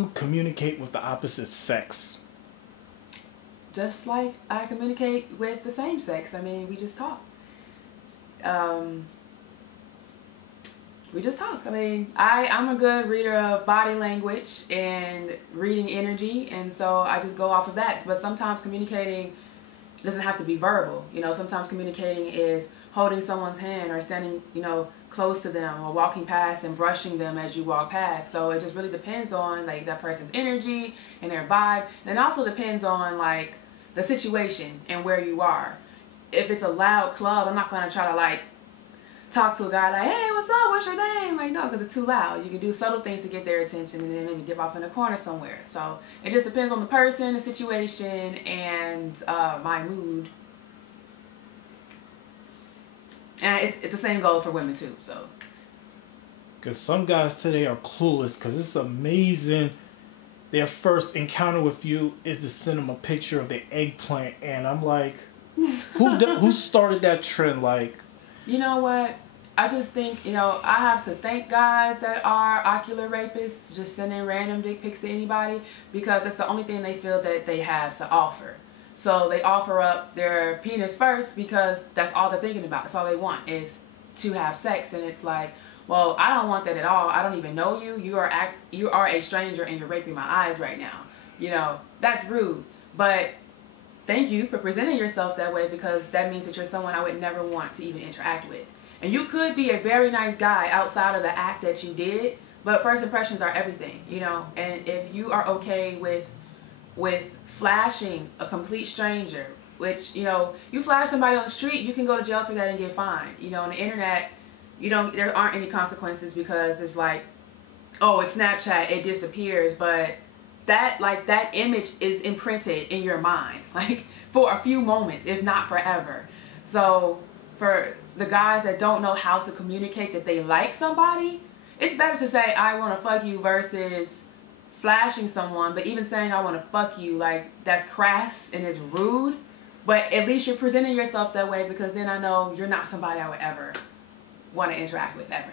you communicate with the opposite sex? Just like I communicate with the same sex. I mean, we just talk. We just talk. I mean, I'm a good reader of body language and reading energy, and so I just go off of that. But sometimes communicating doesn't have to be verbal. You know, sometimes communicating is holding someone's hand or standing, you know, close to them, or walking past and brushing them as you walk past. So it just really depends on like that person's energy and their vibe. And it also depends on like the situation and where you are. If it's a loud club, I'm not going to try to like talk to a guy like, hey, what's up, what's your name? Like, no, because it's too loud. You can do subtle things to get their attention and then maybe dip off in a corner somewhere. So it just depends on the person, the situation, and my mood. And the same goes for women too. So, because some guys today are clueless, because it's amazing. Their first encounter with you is to send them a picture of their eggplant, and I'm like, who started that trend? Like, you know what? I just think, you know, I have to thank guys that are ocular rapists, just sending random dick pics to anybody, because that's the only thing they feel that they have to offer. So they offer up their penis first because that's all they're thinking about. That's all they want is to have sex. And it's like, well, I don't want that at all. I don't even know you. You are a stranger and you're raping my eyes right now. You know, that's rude. But thank you for presenting yourself that way, because that means that you're someone I would never want to even interact with. And you could be a very nice guy outside of the act that you did, but first impressions are everything, you know. And if you are okay with flashing a complete stranger, which, you know, you flash somebody on the street, you can go to jail for that and get fined. You know, on the internet, there aren't any consequences, because it's like, oh, it's Snapchat, it disappears, but that image is imprinted in your mind, like for a few moments, if not forever. So for the guys that don't know how to communicate that they like somebody, it's better to say, I want to fuck you, versus flashing someone. But even saying I want to fuck you, like, that's crass and it's rude, but at least you're presenting yourself that way, because then I know you're not somebody I would ever want to interact with ever.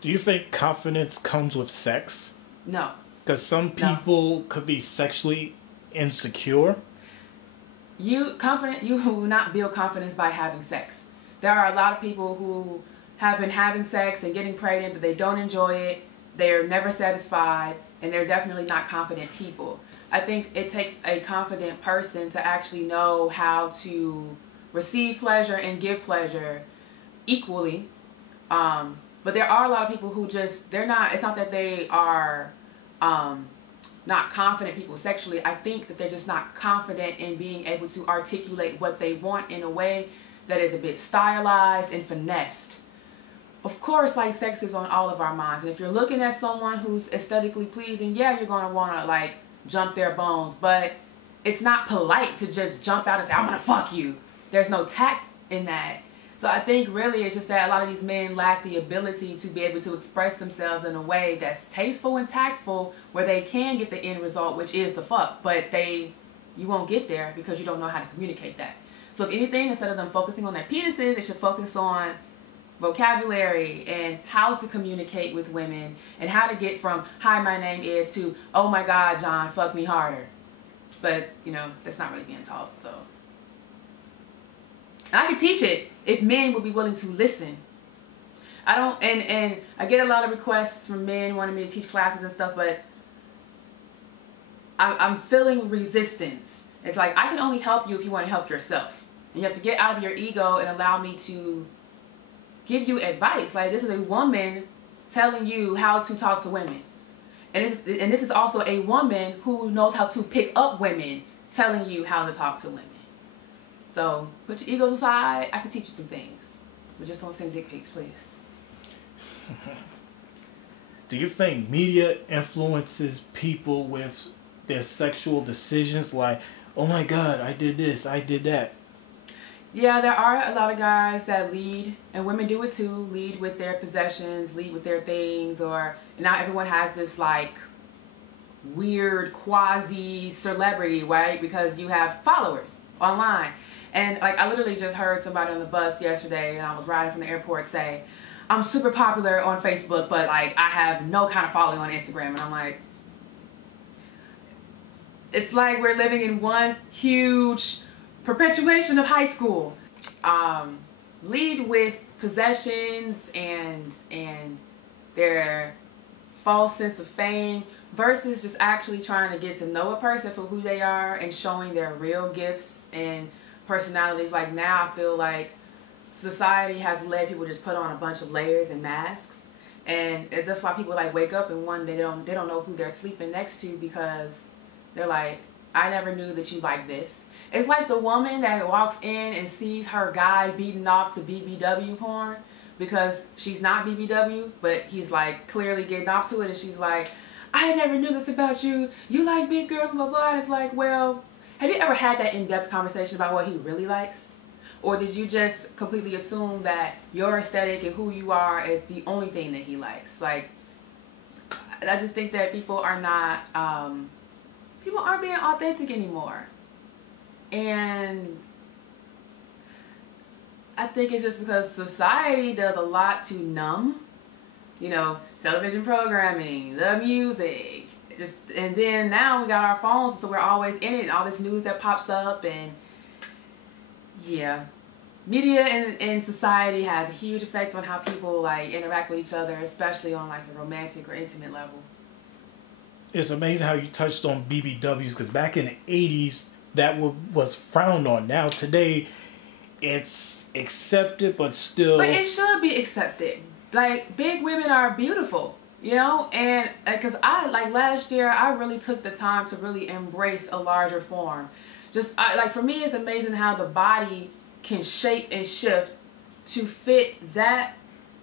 Do you think confidence comes with sex? No. Because some people could be sexually insecure. You will not build confidence by having sex. There are a lot of people who have been having sex and getting pregnant, but they don't enjoy it. They're never satisfied, and they're definitely not confident people. I think it takes a confident person to actually know how to receive pleasure and give pleasure equally. But there are a lot of people who it's not that they are not confident people sexually. I think that they're just not confident in being able to articulate what they want in a way that is a bit stylized and finessed. Of course, like, sex is on all of our minds. And if you're looking at someone who's aesthetically pleasing, yeah, you're going to want to, like, jump their bones. But it's not polite to just jump out and say, I want to fuck you. There's no tact in that. So I think really it's just that a lot of these men lack the ability to be able to express themselves in a way that's tasteful and tactful, where they can get the end result, which is the fuck. But you won't get there because you don't know how to communicate that. So if anything, instead of them focusing on their penises, they should focus on vocabulary and how to communicate with women, and how to get from hi, my name is, to oh my god, John, fuck me harder. But, you know, that's not really being taught. So, and I could teach it if men would be willing to listen. And I get a lot of requests from men wanting me to teach classes and stuff, but I'm feeling resistance. It's like, I can only help you if you want to help yourself. And you have to get out of your ego and allow me to give you advice. Like, this is a woman telling you how to talk to women. And this is also a woman who knows how to pick up women telling you how to talk to women. So put your egos aside. I can teach you some things, but just don't send dick pics, please. Do you think media influences people with their sexual decisions? Like, oh my god, I did this, I did that. Yeah, there are a lot of guys that lead, and women do it too, lead with their possessions, lead with their things, or not everyone has this like weird quasi-celebrity, right? Because you have followers online. And like, I literally just heard somebody on the bus yesterday, and I was riding from the airport, say, I'm super popular on Facebook, but like I have no kind of following on Instagram. And I'm like, it's like we're living in one huge perpetuation of high school. Lead with possessions and their false sense of fame versus just actually trying to get to know a person for who they are and showing their real gifts and personalities. Like now I feel like society has led people to just put on a bunch of layers and masks, and it's that's why people like wake up and one day they don't know who they're sleeping next to, because they're like, I never knew that you like this. It's like the woman that walks in and sees her guy beating off to BBW porn because she's not BBW, but he's like clearly getting off to it, and she's like, I never knew this about you. You like big girls, blah, blah. And it's like, well, have you ever had that in-depth conversation about what he really likes? Or did you just completely assume that your aesthetic and who you are is the only thing that he likes? Like, I just think that people are not, people aren't being authentic anymore. And I think it's just because society does a lot to numb, you know, television programming, the music, and then now we got our phones, so we're always in it, and all this news that pops up, and yeah, media and society has a huge effect on how people like interact with each other, especially on like the romantic or intimate level. It's amazing how you touched on BBWs, because back in the 80s that was frowned on. Now today it's accepted, but still. But it should be accepted. Like, big women are beautiful, you know, and because I like last year I really took the time to really embrace a larger form. Just like for me, it's amazing how the body can shape and shift to fit that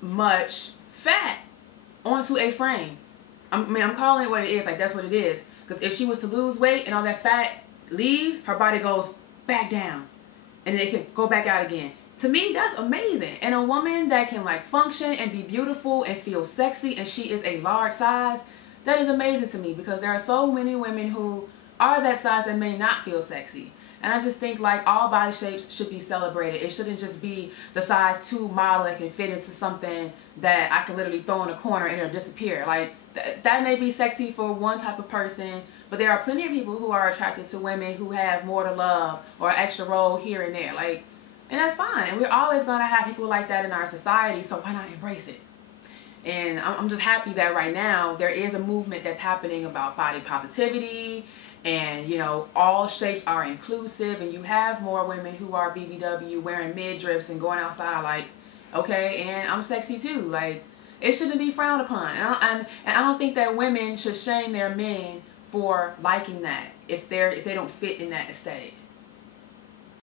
much fat onto a frame. I'm calling it what it is. Like, that's what it is. Because if she was to lose weight and all that fat leaves, her body goes back down, and then it can go back out again. To me, that's amazing. And a woman that can like function and be beautiful and feel sexy, and she is a large size, that is amazing to me, because there are so many women who are that size that may not feel sexy. And I just think like all body shapes should be celebrated. It shouldn't just be the size 2 model that can fit into something that I can literally throw in a corner and it'll disappear. Like that may be sexy for one type of person, but there are plenty of people who are attracted to women who have more to love or an extra role here and there. Like, and that's fine. And we're always going to have people like that in our society, so why not embrace it? And I'm just happy that right now there is a movement that's happening about body positivity, and you know, all shapes are inclusive, and you have more women who are BBW wearing midriffs and going outside like, okay, and I'm sexy too. Like, it shouldn't be frowned upon. And I don't think that women should shame their men for liking that if they don't fit in that aesthetic.